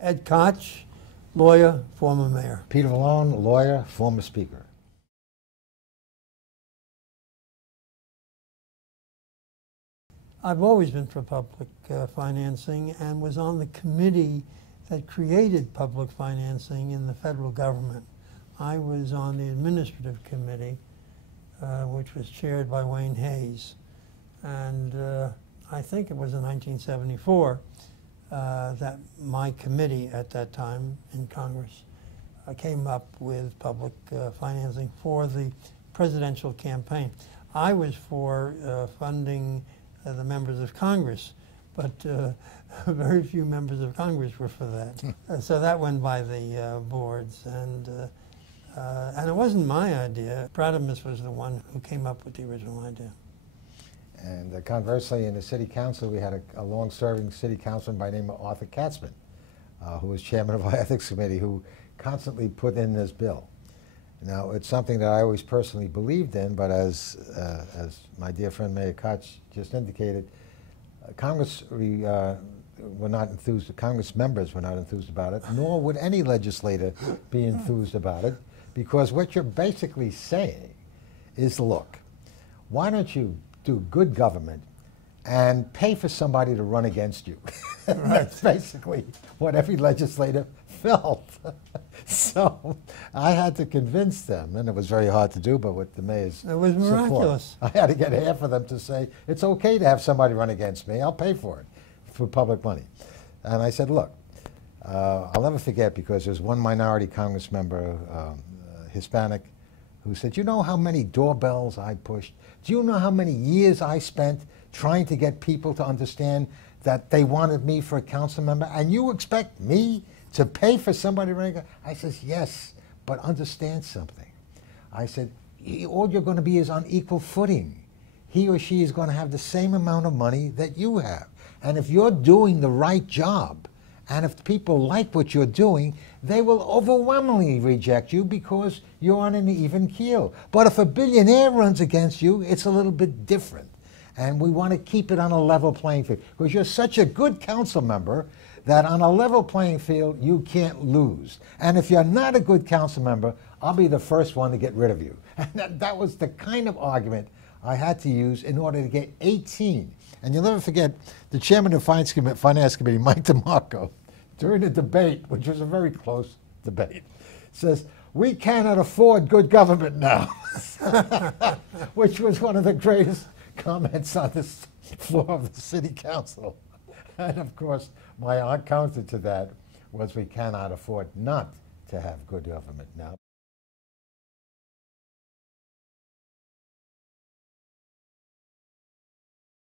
Ed Koch, lawyer, former mayor. Peter Vallone, lawyer, former speaker. I've always been for public financing and was on the committee that created public financing in the federal government. I was on the administrative committee, which was chaired by Wayne Hayes. And I think it was in 1974 that my committee at that time in Congress came up with public financing for the presidential campaign. I was for funding the members of Congress, but very few members of Congress were for that. So that went by the boards, and it wasn't my idea. Bradamus was the one who came up with the original idea. And conversely, in the city council, we had a long-serving city councilman by the name of Arthur Katzman, who was chairman of our ethics committee, who constantly put in this bill. Now, it's something that I always personally believed in, but as my dear friend Mayor Koch just indicated, Congress were not enthused. Congress members were not enthused about it, nor would any legislator be enthused about it, because what you're basically saying is, look, why don't you do good government and pay for somebody to run against you? Right. That's basically what every legislator felt. So I had to convince them, and it was very hard to do, but with the mayor's support, it was miraculous. I had to get half of them to say, it's okay to have somebody run against me, I'll pay for it, for public money. And I said, look, I'll never forget, because there's one minority Congress member, Hispanic, who said, you know how many doorbells I pushed? Do you know how many years I spent trying to get people to understand that they wanted me for a council member, and you expect me to pay for somebody running? I says, yes, but understand something. I said, all you're going to be is on equal footing. He or she is going to have the same amount of money that you have. And if you're doing the right job, and if people like what you're doing, they will overwhelmingly reject you because you're on an even keel. But if a billionaire runs against you, it's a little bit different. And we want to keep it on a level playing field, because you're such a good council member that on a level playing field, you can't lose. And if you're not a good council member, I'll be the first one to get rid of you. And that was the kind of argument I had to use in order to get 18. And you'll never forget, the chairman of the Finance Committee, Mike DeMarco, during the debate, which was a very close debate, says, we cannot afford good government now, which was one of the greatest comments on the floor of the city council. And of course, my counter to that was, we cannot afford not to have good government now.